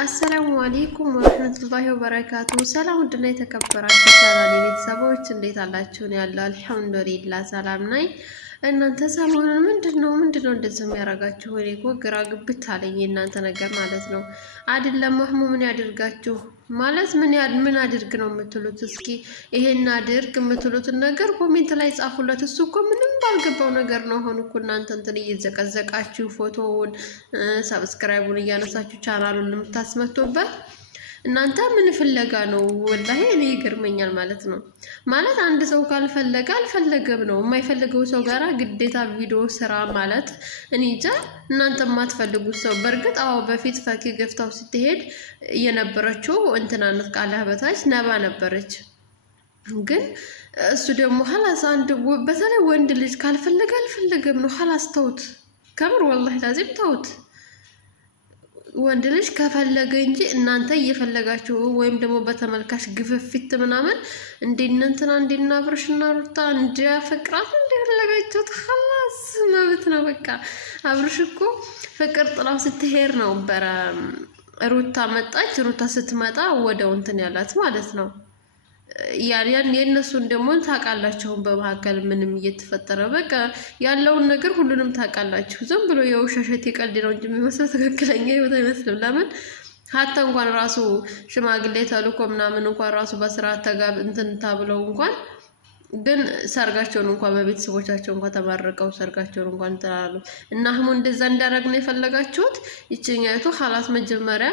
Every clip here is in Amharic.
አሰላሙ አለይኩም ወራህመቱላሂ ወበረካቱ። ሰላም ውድና የተከበራችሁ ቻናሌ ቤተሰቦች እንዴት አላችሁ? ነው ያለው አልሐምዱሊላህ ሰላም ነኝ። እናንተ ሰሞኑን ምንድነው እንደዚህ የሚያረጋችሁ? እኔ እኮ ግራ ግብት አለኝ እናንተ ነገር ማለት ነው። አይደለም ማህሙ ምን ያድርጋችሁ ማለት ምን አድርግ ነው የምትሉት? እስኪ ይሄን አድርግ የምትሉትን ነገር ኮሜንት ላይ ጻፉለት። እሱ እኮ ምንም ባልገባው ነገር ነው። አሁን እኮ እናንተ እንትን እየዘቀዘቃችሁ ፎቶውን ሰብስክራይቡን እያነሳችሁ ቻናሉን የምታስመቱበት እናንተ ምን ፍለጋ ነው? ወላሂ እኔ ይገርመኛል ማለት ነው። ማለት አንድ ሰው ካልፈለገ አልፈለገም ነው። የማይፈልገው ሰው ጋራ ግዴታ ቪዲዮ ስራ ማለት እኔ እንጃ። እናንተ የማትፈልጉት ሰው በእርግጥ አዎ፣ በፊት ፈኪ ገፍታው ስትሄድ የነበረችው እንትናነት ቃልህ በታች ነባ ነበረች። ግን እሱ ደግሞ ሀላስ አንድ በተለይ ወንድ ልጅ ካልፈለገ አልፈለገም ነው። ሀላስ ተውት፣ ከምር ወላሂ ላዚም ተውት። ወንድ ልጅ ከፈለገ እንጂ እናንተ እየፈለጋችሁ ወይም ደግሞ በተመልካች ግፍፊት ምናምን እንደነንትና እንደናብርሽና ሩታ እንዲያፈቅራት እንደፈለጋችሁት ኸላስ መብት ነው። በቃ አብርሽ እኮ ፍቅር ጥላው ስትሄድ ነው ሩታ መጣች። ሩታ ስትመጣ ወደው እንትን ያላት ማለት ነው። ያን የነሱን ደግሞ ታውቃላችሁ። በመሀከል ምንም እየተፈጠረ በቃ ያለውን ነገር ሁሉንም ታውቃላችሁ። ዝም ብሎ የውሸሸት የቀልድ ነው እንጂ የሚመስለው ትክክለኛ ህይወት አይመስልም። ለምን ሀታ እንኳን ራሱ ሽማግሌ ተልኮ ምናምን እንኳን ራሱ በስርዓት ተጋብ እንትን ታብለው እንኳን ግን ሰርጋቸውን እንኳን በቤተሰቦቻቸው እንኳን ተባረቀው ሰርጋቸውን እንኳን ተላሉ እና አህሙ እንደዛ እንዳደረግ ነው የፈለጋችሁት። ይችኛይቱ ሀላስ መጀመሪያ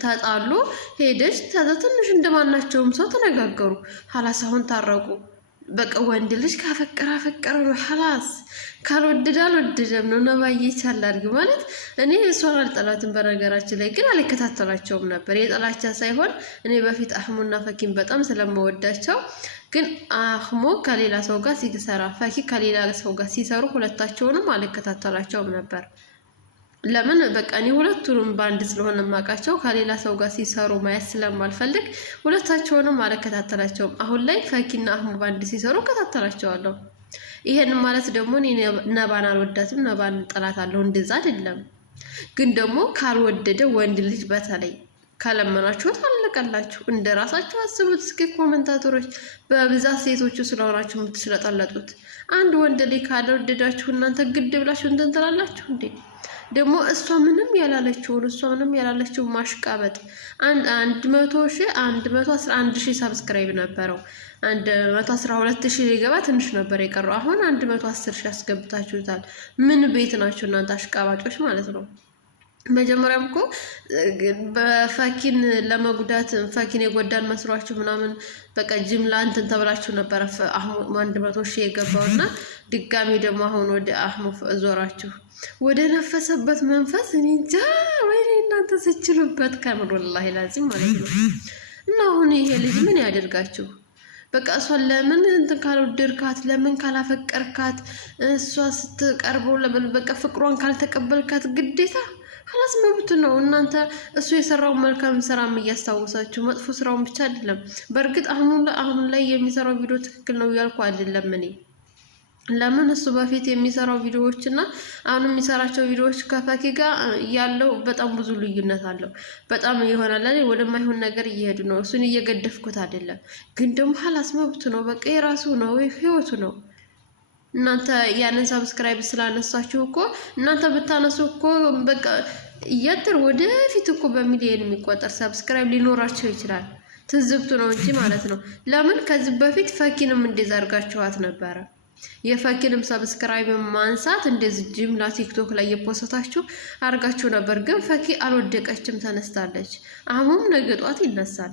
ታጣሉ ሄደች ትንሽ እንደማናቸውም ሰው ተነጋገሩ። ሀላስ አሁን ታረቁ። በቃ ወንድ ልጅ ካፈቀረ ነው ሀላስ። ካልወደደ አልወደደም ነው። ነባዬ ይቻላል ማለት እኔ እሷን አልጠላትም። በነገራችን ላይ ግን አልከታተላቸውም ነበር። የጠላቻ ሳይሆን እኔ በፊት አህሙና ፈኪን በጣም ስለምወዳቸው ግን አህሙ ከሌላ ሰው ጋር ሲሰራ ፈኪ ከሌላ ሰው ጋር ሲሰሩ ሁለታቸውንም አልከታተላቸውም ነበር። ለምን በቃ እኔ ሁለቱንም ባንድ ስለሆነ ማቃቸው ከሌላ ሰው ጋር ሲሰሩ ማየት ስለማልፈልግ ሁለታቸውንም አልከታተላቸውም። አሁን ላይ ፈኪና አህሙ ባንድ ሲሰሩ ከታተላቸዋለሁ። ይሄን ማለት ደግሞ እኔ ነባን አልወዳትም፣ ነባን ጠላታለሁ እንደዛ አይደለም። ግን ደግሞ ካልወደደ ወንድ ልጅ በተለይ ካለመናችሁት አለቀላችሁ። እንደራሳችሁ አስቡት እስኪ ኮሜንታተሮች፣ በብዛት ሴቶቹ ስለሆናችሁ የምትሽለጠለጡት። አንድ ወንድ ልጅ ካልወደዳችሁ እናንተ ግድ ብላችሁ እንትን ትላላችሁ እንዴ? ደግሞ እሷ ምንም ያላለችው ማሽቃበጥ 111,000 ሰብስክራይብ ነበረው። 112,000 ሊገባ ትንሽ ነበር የቀረው። አሁን 110,000 ያስገብታችሁታል። ምን ቤት ናችሁ እናንተ አሽቃባጮች ማለት ነው። መጀመሪያም እኮ በፈኪን ለመጉዳት ፈኪን የጎዳን መስሏችሁ ምናምን በቃ ጅምላ እንትን ተብላችሁ ነበር። አህሙ 100,000 የገባውና ድጋሚ ደግሞ አሁን ወደ አህሙ ዞራችሁ ወደ ነፈሰበት መንፈስ። እኔ እንጃ ወይኔ እናንተ ስችሉበት ከምር ወላሂ ላዚም ማለት ነው። እና አሁን ይሄ ልጅ ምን ያደርጋችሁ? በቃ እሷን ለምን እንትን ካልወደድካት፣ ለምን ካላፈቀርካት፣ እሷ ስትቀርበው ለምን በቃ ፍቅሯን ካልተቀበልካት ግዴታ ሀላስ መብት ነው። እናንተ እሱ የሰራው መልካም ስራም እያስታወሳችሁ መጥፎ ስራውን ብቻ አይደለም። በእርግጥ አሁን ላይ የሚሰራው ቪዲዮ ትክክል ነው እያልኩ አይደለም እኔ። ለምን እሱ በፊት የሚሰራው ቪዲዮዎች እና አሁን የሚሰራቸው ቪዲዮዎች ከፈኪ ጋር ያለው በጣም ብዙ ልዩነት አለው። በጣም ይሆናል ላይ ወደማይሆን ነገር እየሄዱ ነው። እሱን እየገደፍኩት አይደለም። ግን ደግሞ ሀላስ መብት ነው። በቃ የራሱ ነው፣ ህይወቱ ነው። እናንተ ያንን ሰብስክራይብ ስላነሳችሁ እኮ እናንተ ብታነሱ እኮ በቃ እያደር ወደፊት እኮ በሚሊዮን የሚቆጠር ሰብስክራይብ ሊኖራቸው ይችላል። ትዝብቱ ነው እንጂ ማለት ነው። ለምን ከዚህ በፊት ፈኪንም እንደዛ አድርጋችኋት ነበረ። የፈኪንም ሰብስክራይብ ማንሳት እንደዚህ ጅምላ ቲክቶክ ላይ የፖስታችሁ አድርጋችሁ ነበር። ግን ፈኪ አልወደቀችም፣ ተነስታለች። አህሙም ነገ ጧት ይነሳል።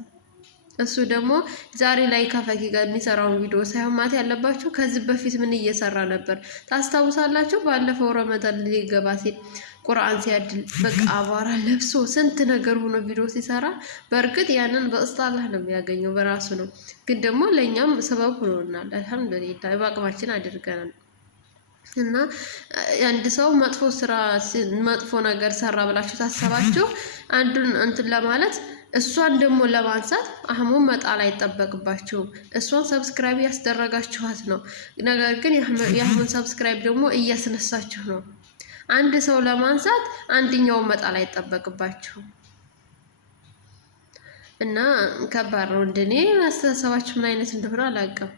እሱ ደግሞ ዛሬ ላይ ከፈኪ ጋር የሚሰራውን ቪዲዮ ሳይሆን ማት ያለባችሁ ከዚህ በፊት ምን እየሰራ ነበር ታስታውሳላችሁ? ባለፈው ረመዳን ሊገባ ሲል ቁርአን ሲያድል በቃ አቧራ ለብሶ ስንት ነገር ሆኖ ቪዲዮ ሲሰራ፣ በእርግጥ ያንን በእስታላህ ነው የሚያገኘው በራሱ ነው። ግን ደግሞ ለኛም ሰበብ ሆኖናል። አልሐምዱሊላህ በአቅማችን አድርገናል። እና አንድ ሰው መጥፎ ነገር ሰራ ብላችሁ ታሰባችሁ አንዱን እንትን ለማለት እሷን ደግሞ ለማንሳት አህሙን መጣል አይጠበቅባችሁም። እሷን ሰብስክራይብ ያስደረጋችኋት ነው። ነገር ግን የአህሙን ሰብስክራይብ ደግሞ እያስነሳችሁ ነው። አንድ ሰው ለማንሳት አንድኛው መጣል አይጠበቅባችሁም። እና ከባድ ነው። እንደኔ አስተሳሰባችሁ ምን አይነት እንደሆነ አላውቅም።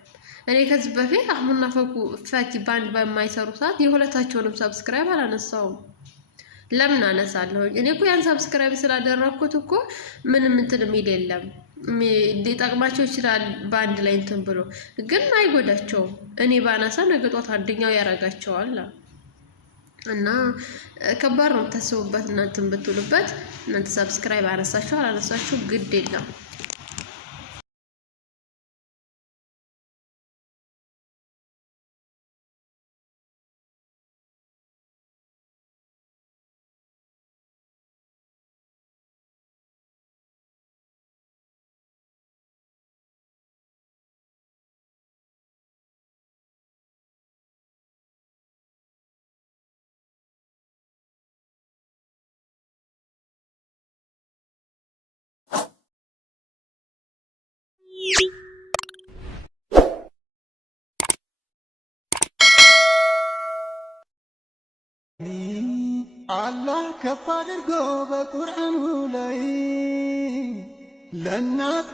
እኔ ከዚህ በፊት አህሙና ፈኪ ባንድ በማይሰሩ ሰዓት የሁለታቸውንም ሰብስክራይብ አላነሳውም። ለምን አነሳለሁ? እኔ እኮ ያን ሰብስክራይብ ስላደረኩት እኮ ምንም እንትን የሚል የለም። ሊጠቅማቸው ይችላል በአንድ ላይ እንትን ብሎ ግን አይጎዳቸውም። እኔ ባነሳ ነገ ጧት አንደኛው ያረጋቸዋል። እና ከባድ ነው። ተስቡበት እናንተም ብትሉበት። እናንተ ሰብስክራይብ አነሳችሁ አላነሳችሁ ግድ የለም። አላህ ከፍ አድርጎ በቁርአኑ ላይ ለናት